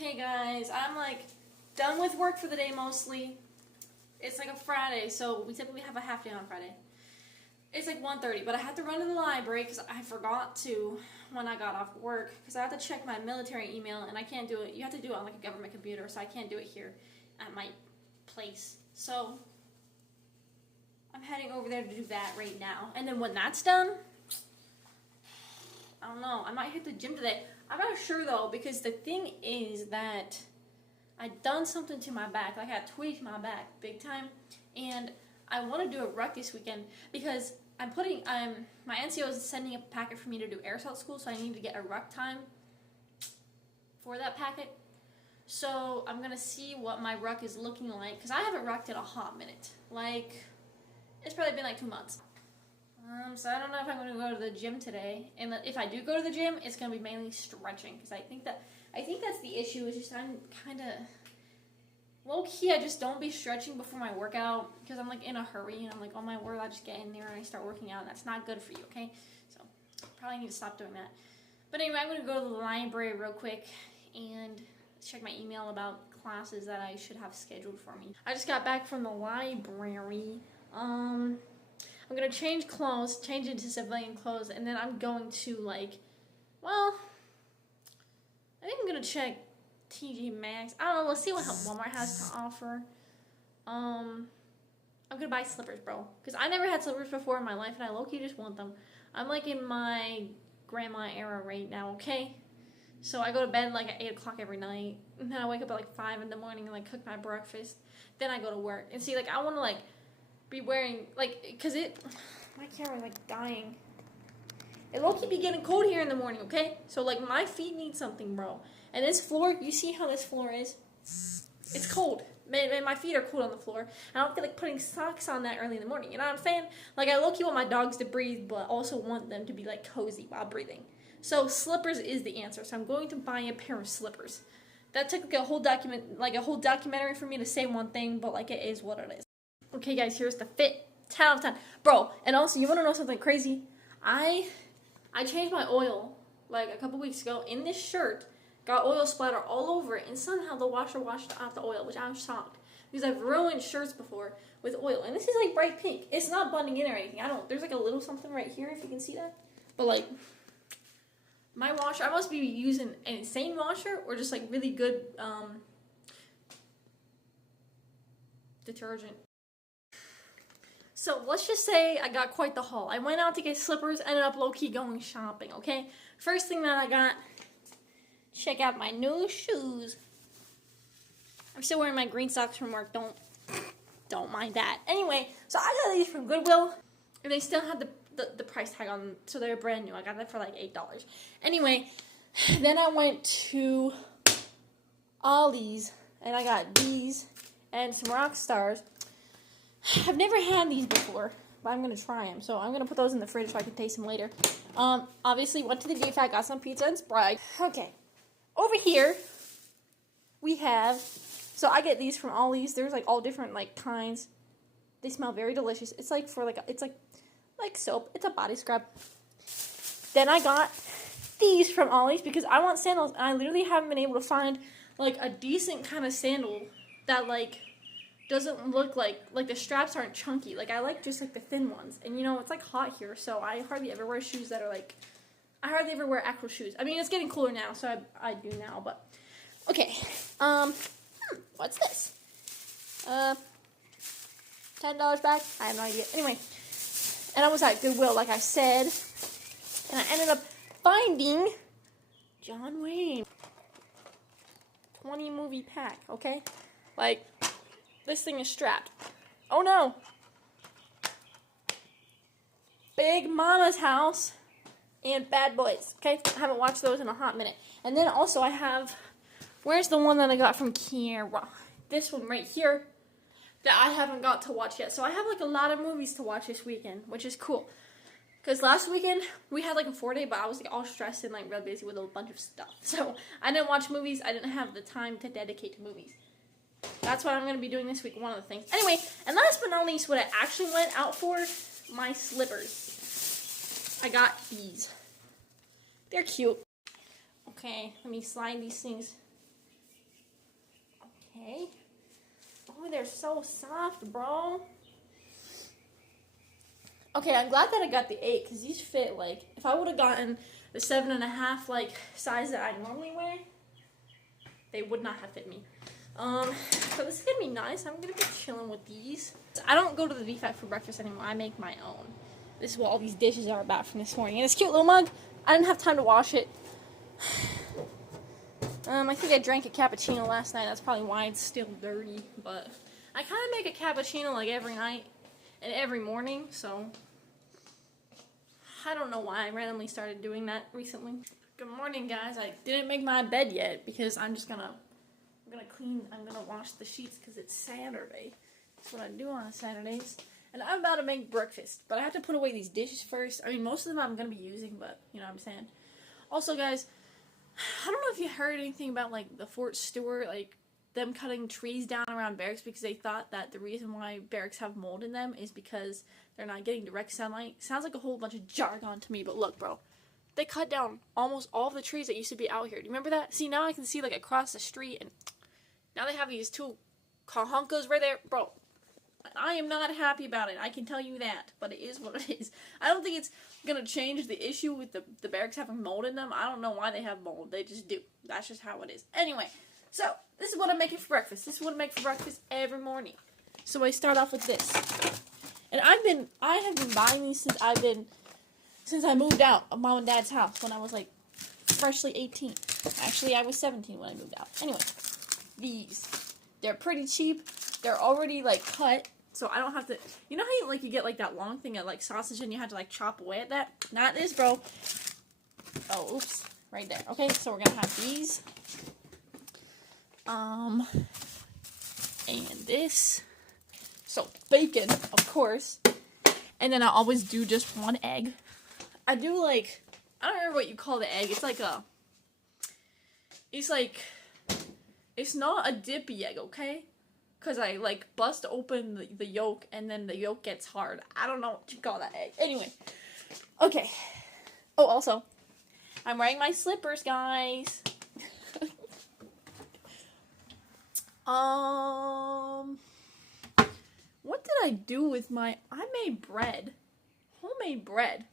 Okay guys, I'm like done with work for the day mostly. It's like a Friday, so we typically have a half day on Friday. It's like 1:30, but I had to run to the library because I forgot to when I got off work because I had to check my military email and I can't do it. You have to do it on like a government computer, so I can't do it here at my place. So I'm heading over there to do that right now. And then when that's done, I don't know, I might hit the gym today. I'm not sure though, because the thing is that I done something to my back. Like I tweaked my back big time, and I want to do a ruck this weekend because I'm putting my NCO is sending a packet for me to do air assault school, so I need to get a ruck time for that packet. So I'm gonna see what my ruck is looking like because I haven't rucked in a hot minute. Like it's probably been like 2 months. So I don't know if I'm going to go to the gym today, and if I do go to the gym, it's going to be mainly stretching because I think that's the issue. Is just I'm kind of low key. I just don't be stretching before my workout because I'm like in a hurry and I'm like, oh my word, I just get in there and I start working out, and that's not good for you. Okay, so probably need to stop doing that. But anyway, I'm going to go to the library real quick and check my email about classes that I should have scheduled for me. I just got back from the library. I'm going to change clothes, change into civilian clothes, and then I'm going to, I think I'm going to check TJ Maxx. I don't know, let's see what Walmart has to offer. I'm going to buy slippers, bro, because I never had slippers before in my life, and I low-key just want them. I'm, in my grandma era right now, okay? So I go to bed, at 8 o'clock every night, and then I wake up at, 5 in the morning and, cook my breakfast. Then I go to work. And see, I want to, be wearing, because my camera's, dying. It low-key be getting cold here in the morning, okay? So, my feet need something, bro. And this floor, you see how this floor is? It's cold. Man, my feet are cold on the floor. I don't feel like putting socks on that early in the morning, you know what I'm saying? I low-key want my dogs to breathe, but also want them to be, cozy while breathing. So, slippers is the answer. So, I'm going to buy a pair of slippers. That took, a whole documentary for me to say one thing, but, it is what it is. Okay, guys, here's the fit. 10 out of 10. Bro, and also, you want to know something crazy? I changed my oil, a couple weeks ago, in this shirt. Got oil splatter all over it, and somehow the washer washed out the oil, which I'm shocked. Because I've ruined shirts before with oil. And this is, bright pink. It's not blending in or anything. There's, a little something right here, if you can see that. But, my washer, I must be using an insane washer, or just, really good, detergent. So, let's just say I got quite the haul. I went out to get slippers, ended up low-key going shopping, okay? First thing that I got, check out my new shoes. I'm still wearing my green socks from work. Don't mind that. Anyway, so I got these from Goodwill, and they still had the price tag on them, so they're brand new. I got them for, $8. Anyway, then I went to Ollie's, and I got these and some Rockstars. I've never had these before, but I'm going to try them. So I'm going to put those in the fridge so I can taste them later. Obviously, went to the GFAT, got some pizza and Sprite. Okay. Over here, we have, so I get these from Ollie's. There's, all different, kinds. They smell very delicious. It's, it's like soap. It's a body scrub. Then I got these from Ollie's because I want sandals, and I literally haven't been able to find, a decent kind of sandal that, doesn't look like the straps aren't chunky. I like just the thin ones. And it's hot here, so I hardly ever wear shoes that are I hardly ever wear actual shoes. I mean, it's getting cooler now, so I do now, but okay. What's this? $10 back? I have no idea. Anyway, and I was at Goodwill, like I said, and I ended up finding John Wayne 20 movie pack, okay? This thing is strapped. Oh no! Big Mama's House and Bad Boys. Okay, I haven't watched those in a hot minute. And then also I have, where's the one that I got from Kiera? This one right here that I haven't got to watch yet. So I have a lot of movies to watch this weekend, which is cool. Because last weekend we had a 4-day, but I was all stressed and real busy with a bunch of stuff. So I didn't watch movies. I didn't have the time to dedicate to movies. That's what I'm going to be doing this week, one of the things. Anyway, and last but not least, what I actually went out for, my slippers. I got these. They're cute. Okay, let me slide these things Okay. Oh, they're so soft, bro. Okay, I'm glad that I got the 8 because these fit, like, if I would have gotten the 7.5, like, size that I normally wear, they would not have fit me. So this is gonna be nice. I'm gonna be chilling with these. I don't go to the VFAC for breakfast anymore. I make my own. This is what all these dishes are about from this morning. And this cute little mug, I didn't have time to wash it. I think I drank a cappuccino last night. That's probably why it's still dirty. But I kind of make a cappuccino like every night and every morning. So I don't know why I randomly started doing that recently. Good morning, guys. I didn't make my bed yet because I'm gonna wash the sheets because it's Saturday. That's what I do on Saturdays. And I'm about to make breakfast, but I have to put away these dishes first. I mean, most of them I'm gonna be using, but you know what I'm saying. Also, guys, I don't know if you heard anything about, like, the Fort Stewart, like, them cutting trees down around barracks because they thought that the reason why barracks have mold in them is because they're not getting direct sunlight. Sounds like a whole bunch of jargon to me, but look, bro. They cut down almost all of the trees that used to be out here. Do you remember that? See, now I can see, like, across the street, and now they have these 2 cajoncos right there. Bro, I am not happy about it. I can tell you that, but it is what it is. I don't think it's gonna change the issue with the barracks having mold in them. I don't know why they have mold. They just do. That's just how it is. Anyway, so this is what I'm making for breakfast. This is what I make for breakfast every morning. So I start off with this, and I have been buying these since I moved out of mom and dad's house when I was like freshly 18. Actually, I was 17 when I moved out. Anyway, they're pretty cheap. They're already like cut. So I don't have to, you know how you get like that long thing of like sausage and you have to like chop away at that? Not this, bro. Oh, oops. Right there. Okay, so we're gonna have these. And this. So bacon, of course. And then I always do just 1 egg. I do like, I don't remember what you call the egg. It's not a dippy egg, okay? Because I, like, bust open the yolk, and then the yolk gets hard. I don't know what you call that egg. Anyway. Okay. Oh, also, I'm wearing my slippers, guys. What did I do with I made bread. Homemade bread.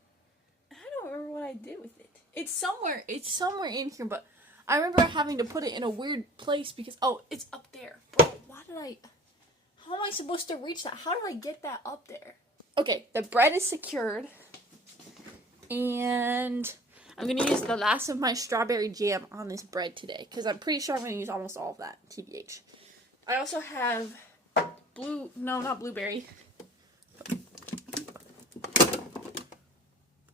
I don't remember what I did with it. It's somewhere in here, but I remember having to put it in a weird place because, oh, it's up there. Bro, how am I supposed to reach that? How did I get that up there? Okay, the bread is secured. And I'm going to use the last of my strawberry jam on this bread today. Because I'm pretty sure I'm going to use almost all of that, TBH. I also have not blueberry.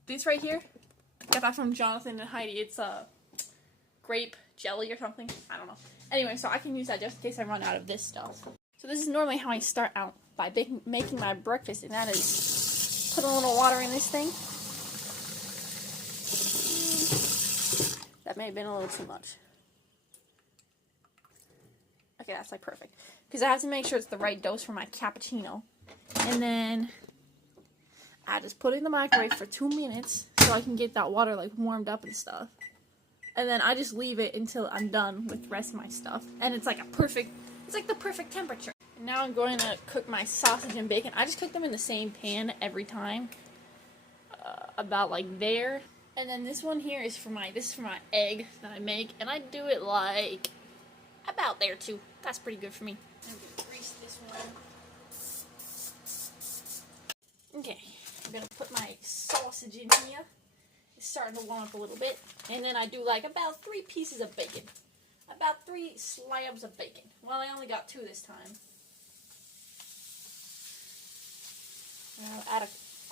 This right here. Got that from Jonathan and Heidi. It's grape jelly or something. I don't know. Anyway, so I can use that just in case I run out of this stuff. So this is normally how I start out, by making my breakfast, and that is put a little water in this thing. That may have been a little too much. Okay, that's like perfect. Because I have to make sure it's the right dose for my cappuccino. And then I just put it in the microwave for 2 minutes so I can get that water like warmed up and stuff. And then I just leave it until I'm done with the rest of my stuff. And it's like the perfect temperature. And now I'm going to cook my sausage and bacon. I just cook them in the same pan every time. About like there. And then this one here is for my egg that I make. And I do it like about there too. That's pretty good for me. I'm going to grease this one. Okay. I'm going to put my sausage in here. It's starting to warm up a little bit. And then I do like about 3 pieces of bacon. About 3 slabs of bacon. Well, I only got 2 this time. I'll add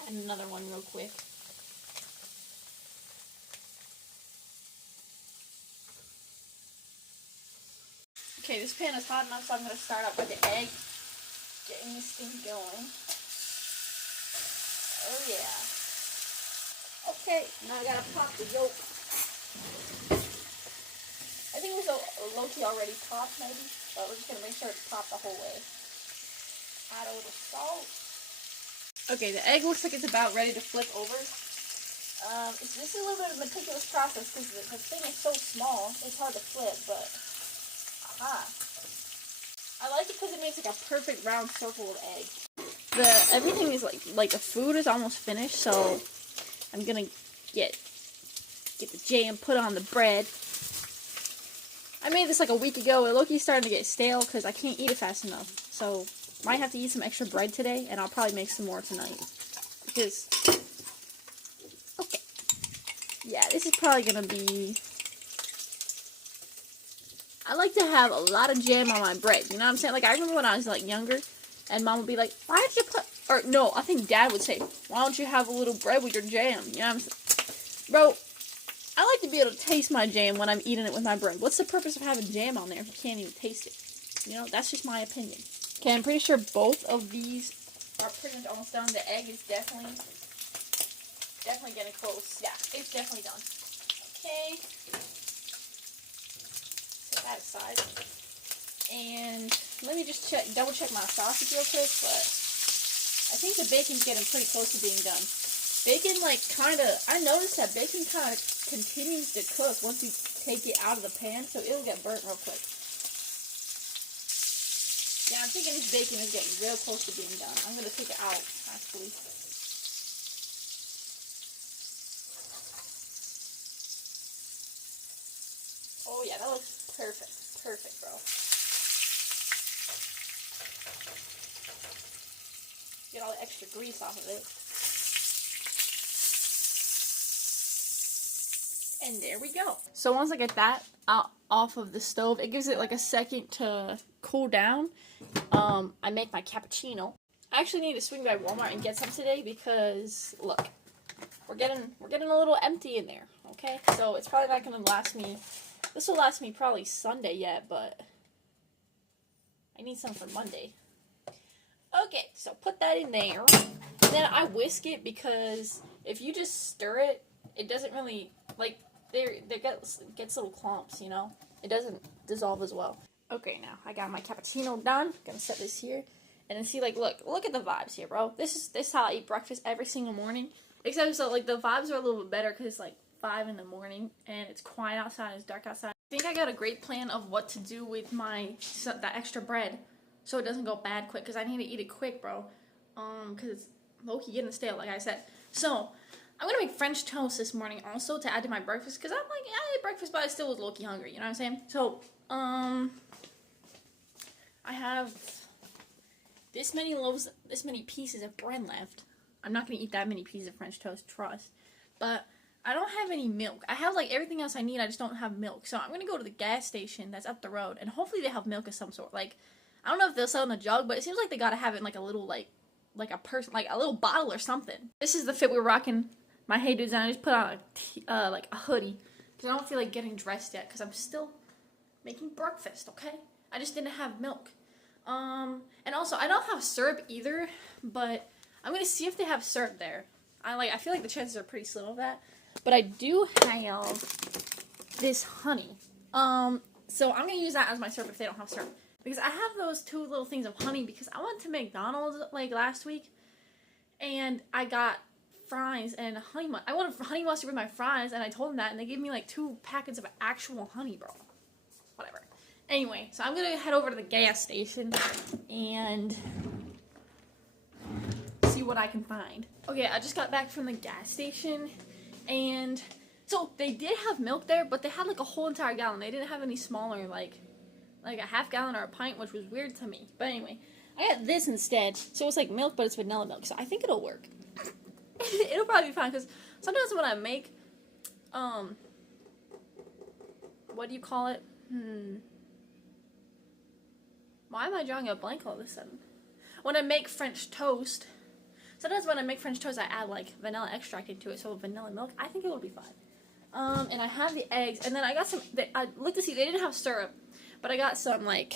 another one real quick. Okay, this pan is hot enough, so I'm going to start out with the egg. Getting this thing going. Oh, yeah. Okay, now I gotta pop the yolk. I think it was a low-key already popped, maybe. But we're just gonna make sure it's popped the whole way. Add a little salt. Okay, the egg looks like it's about ready to flip over. This is a little bit of a meticulous process because the thing is so small, it's hard to flip, but aha. I like it because it makes like a perfect round circle of egg. Everything is like the food is almost finished, so I'm gonna get the jam put on the bread. I made this like a week ago. Loki's starting to get stale because I can't eat it fast enough. So might have to eat some extra bread today, and I'll probably make some more tonight. Because, okay, yeah, this is probably gonna be. I like to have a lot of jam on my bread. You know what I'm saying? Like I remember when I was like younger, and Mom would be like, "Why did you put?" Or no, I think Dad would say, "Why don't you have a little bread with your jam?" You know what I'm saying? Bro, I like to be able to taste my jam when I'm eating it with my bread. What's the purpose of having jam on there if you can't even taste it? You know, that's just my opinion. Okay, I'm pretty sure both of these are pretty much almost done. The egg is definitely getting close. Yeah, it's definitely done. Okay. Set that aside. And let me just double check my sausage real quick, but I think the bacon's getting pretty close to being done. Bacon, like, I noticed that bacon kind of continues to cook once you take it out of the pan, so it'll get burnt real quick. Yeah, I'm thinking this bacon is getting real close to being done. I'm going to take it out, actually. Oh, yeah, that looks perfect. Perfect, bro. Get all the extra grease off of it. And there we go. So once I get that out off of the stove, it gives it like a second to cool down. I make my cappuccino. I actually need to swing by Walmart and get some today because look, we're getting a little empty in there. Okay, so it's probably not gonna last me. This will last me probably Sunday yet, but I need some for Monday. Okay, so put that in there. And then I whisk it because if you just stir it, it doesn't really like. There gets little clumps, you know? It doesn't dissolve as well. Okay, now, I got my cappuccino done. Gonna set this here. And then see, like, look at the vibes here, bro. This is how I eat breakfast every single morning. Except, so, like, the vibes are a little bit better because it's, like, 5 in the morning. And it's quiet outside, it's dark outside. I think I got a great plan of what to do with that extra bread. So it doesn't go bad quick. Because I need to eat it quick, bro. Because it's low-key getting stale, like I said. So I'm going to make French toast this morning also to add to my breakfast. Because I'm like, yeah, I ate breakfast, but I still was low-key hungry. You know what I'm saying? So, I have this many pieces of bread left. I'm not going to eat that many pieces of French toast, trust. But I don't have any milk. I have, like, everything else I need. I just don't have milk. So I'm going to go to the gas station that's up the road. And hopefully they have milk of some sort. Like, I don't know if they'll sell in the jug, but it seems like they got to have it in, like, a little, like a little bottle or something. This is the fit we're rocking. My Hey Dudes, and I just put on like a hoodie because I don't feel like getting dressed yet because I'm still making breakfast. Okay, I just didn't have milk, and also I don't have syrup either. But I'm gonna see if they have syrup there. I feel like the chances are pretty slim of that. But I do have this honey. So I'm gonna use that as my syrup if they don't have syrup because I have those 2 little things of honey because I went to McDonald's like last week, and I got fries and honey mustard. I wanted honey mustard with my fries, and I told them that, and they gave me like 2 packets of actual honey, bro. Whatever. Anyway, so I'm gonna head over to the gas station and see what I can find. Okay, I just got back from the gas station, and so they did have milk there, but they had like a whole entire gallon. They didn't have any smaller, like a half gallon or a pint, which was weird to me. But anyway, I got this instead. So it's like milk, but it's vanilla milk. So I think it'll work. It'll probably be fine because sometimes when I make, what do you call it? Why am I drawing a blank all of a sudden? When I make French toast, sometimes when I make French toast, I add like vanilla extract into it, so vanilla milk. I think it will be fine. And I have the eggs, and then I got some. I looked to see they didn't have syrup, but I got some like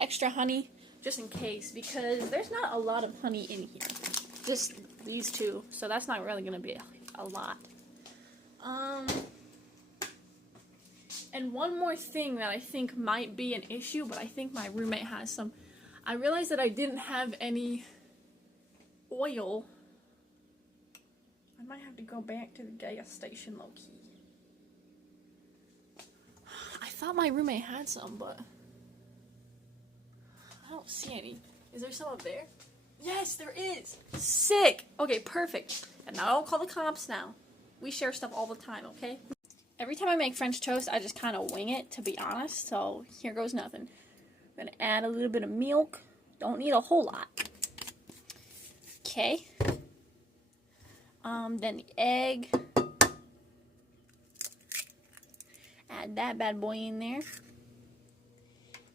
extra honey just in case because there's not a lot of honey in here. Just these 2, so that's not really gonna be a lot. And one more thing that I think might be an issue, but I think my roommate has some. I realized that I didn't have any oil. I might have to go back to the gas station low-key. I thought my roommate had some, but I don't see any. Is there some up there? Yes, there is. Sick. Okay, perfect. And now I'll call the cops now. We share stuff all the time, okay? Every time I make French toast, I just kind of wing it, to be honest. So here goes nothing. I'm going to add a little bit of milk. Don't need a whole lot. Okay. Then the egg. Add that bad boy in there.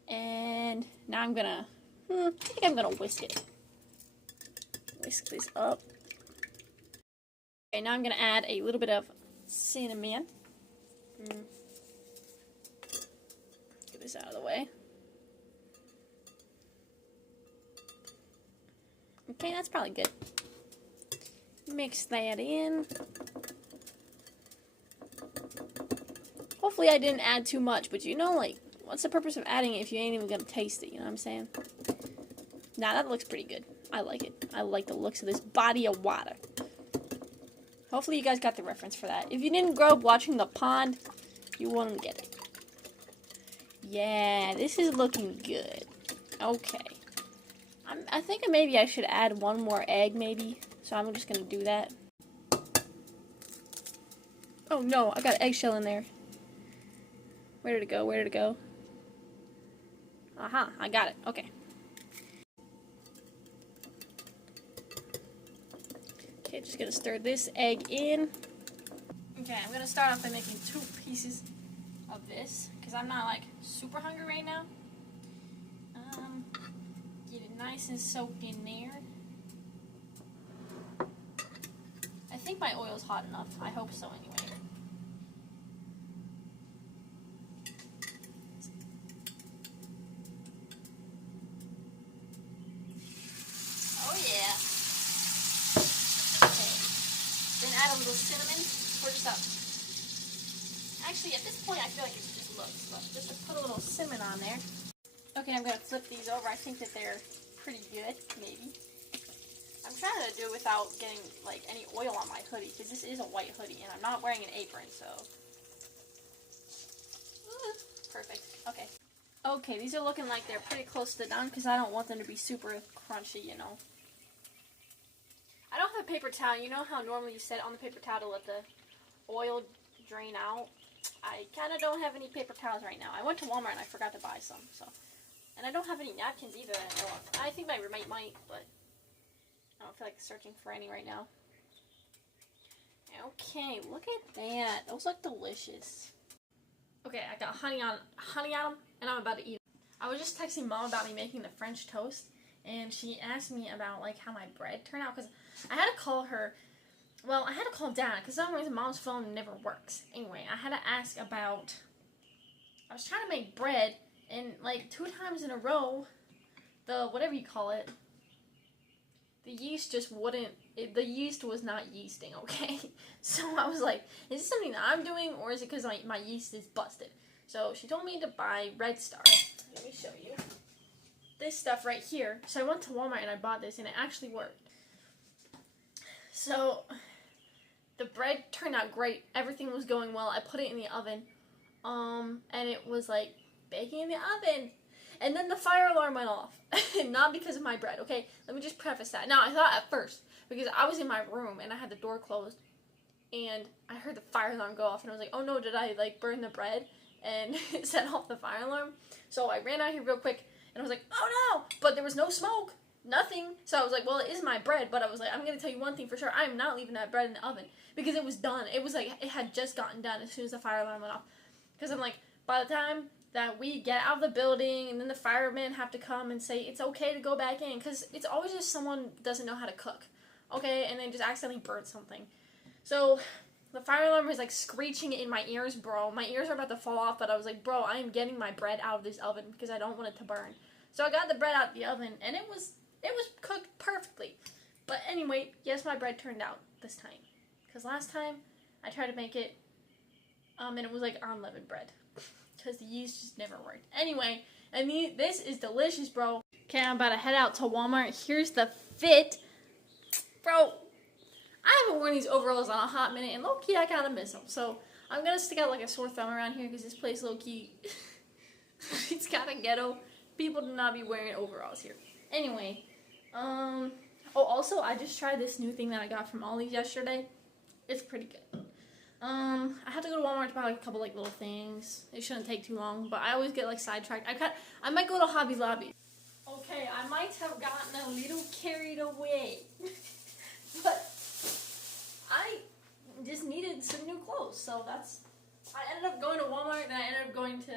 And now I'm gonna, I think I'm gonna whisk it. Whisk this up. Okay, now I'm gonna add a little bit of cinnamon. Get this out of the way. Okay, that's probably good. Mix that in. Hopefully I didn't add too much, but you know, like, what's the purpose of adding it if you ain't even gonna taste it, you know what I'm saying? Nah, that looks pretty good. I like it. I like the looks of this body of water. Hopefully you guys got the reference for that. If you didn't grow up watching The Pond, you wouldn't get it. Yeah, this is looking good. Okay. I think maybe I should add one more egg, maybe. So I'm just gonna do that. Oh no, I got an eggshell in there. Where did it go? Where did it go? Aha, I got it. Okay. Okay, just gonna stir this egg in. Okay, I'm gonna start off by making 2 pieces of this, because I'm not like super hungry right now. Get it nice and soaked in there. I think my oil's hot enough. I hope so anyway. Oh yeah. Okay. Then add a little cinnamon. Or just actually, at this point, I feel like it just looks. But just to put a little cinnamon on there. Okay, I'm gonna flip these over. I think that they're pretty good, maybe. I'm trying to do it without getting like any oil on my hoodie, because this is a white hoodie, and I'm not wearing an apron, so. Perfect. Okay. Okay, these are looking like they're pretty close to done, because I don't want them to be super crunchy, you know. I don't have a paper towel. You know how normally you set on the paper towel to let the oil drain out? I kind of don't have any paper towels right now. I went to Walmart and I forgot to buy some, so. And I don't have any napkins either that I know of. I think my roommate might, but I don't feel like searching for any right now. Okay, look at that. Those look delicious. Okay, I got honey on them, and I'm about to eat them. I was just texting Mom about me making the French toast, and she asked me about like how my bread turned out, because I had to call her. Well, I had to call Dad, because for some reason Mom's phone never works. Anyway, I had to ask about. I was trying to make bread. And, like, 2 times in a row, the, whatever you call it, the yeast just wouldn't, the yeast was not yeasting, okay? So I was like, is this something that I'm doing, or is it because my yeast is busted? So she told me to buy Red Star. Let me show you. This stuff right here. So I went to Walmart and I bought this, and it actually worked. So, the bread turned out great. Everything was going well. I put it in the oven, and it was, like, baking in the oven, and then the fire alarm went off. Not because of my bread, okay? Let me just preface that. Now, I thought at first, because I was in my room and I had the door closed, and I heard the fire alarm go off, and I was like, oh no, did I like burn the bread and set off the fire alarm? So I ran out here real quick, and I was like, oh no, but there was no smoke, nothing. So I was like, well, it is my bread, but I was like, I'm gonna tell you one thing for sure, I am not leaving that bread in the oven, because it was done. It was like, it had just gotten done as soon as the fire alarm went off, because I'm like, by the time that we get out of the building, and then the firemen have to come and say it's okay to go back in, because it's always just someone doesn't know how to cook, okay, and then just accidentally burn something. So the fire alarm was like screeching in my ears, bro. My ears are about to fall off, but I was like, bro, I am getting my bread out of this oven because I don't want it to burn. So I got the bread out of the oven, and it was cooked perfectly. But anyway, yes, my bread turned out this time, because last time I tried to make it, and it was like unleavened bread. Because the yeast just never worked. Anyway, I mean, this is delicious, bro. Okay, I'm about to head out to Walmart. Here's the fit. Bro, I haven't worn these overalls in a hot minute, and low-key, I kind of miss them. So, I'm going to stick out like a sore thumb around here, because this place, low-key, it's kind of ghetto, People do not be wearing overalls here. Anyway, oh, also, I just tried this new thing that I got from Ollie's yesterday. It's pretty good. I had to go to Walmart to buy like a couple like little things. It shouldn't take too long, but I always get like sidetracked. I might go to Hobby Lobby. Okay, I might have gotten a little carried away, but I just needed some new clothes, so I ended up going to Walmart, and I ended up going to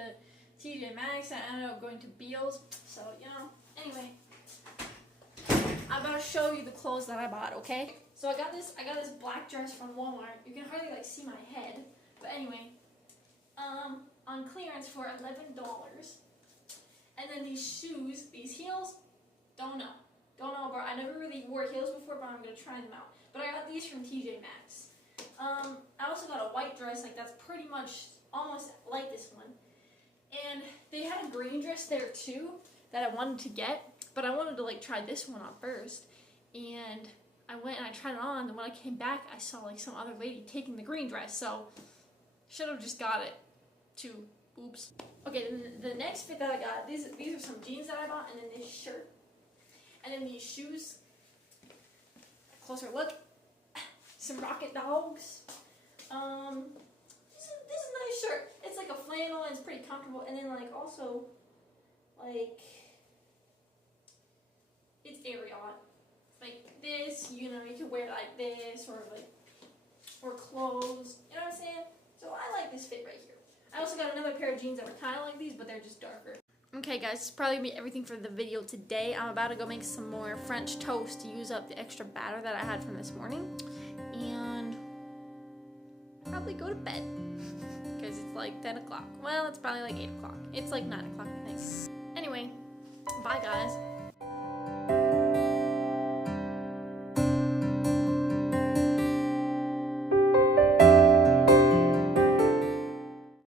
TJ Maxx, and I ended up going to Beals, so, you know, anyway, I'm about to show you the clothes that I bought, okay? So I got this black dress from Walmart. You can hardly, like, see my head, but anyway, on clearance for $11. And then these shoes, these heels, don't know, bro. I never really wore heels before, but I'm gonna try them out. But I got these from TJ Maxx. I also got a white dress, like that's pretty much almost like this one. And they had a green dress there too that I wanted to get, but I wanted to like try this one on first. And I went and I tried it on, and when I came back, I saw like some other lady taking the green dress, so should have just got it too. Oops. Okay, the next fit that I got, these are some jeans that I bought, and then this shirt. And then these shoes. Closer look. Some Rocket Dogs. This is a nice shirt. It's like a flannel and it's pretty comfortable. And then like also, like, it's airy a lot. Like this, you know, you can wear it like this or clothes. You know what I'm saying? So I like this fit right here. I also got another pair of jeans that are kind of like these, but they're just darker. Okay guys, this is probably going to be everything for the video today. I'm about to go make some more French toast to use up the extra batter that I had from this morning. And probably go to bed. Because it's like 10 o'clock. Well, it's probably like 8 o'clock. It's like 9 o'clock, I think. Anyway, bye guys.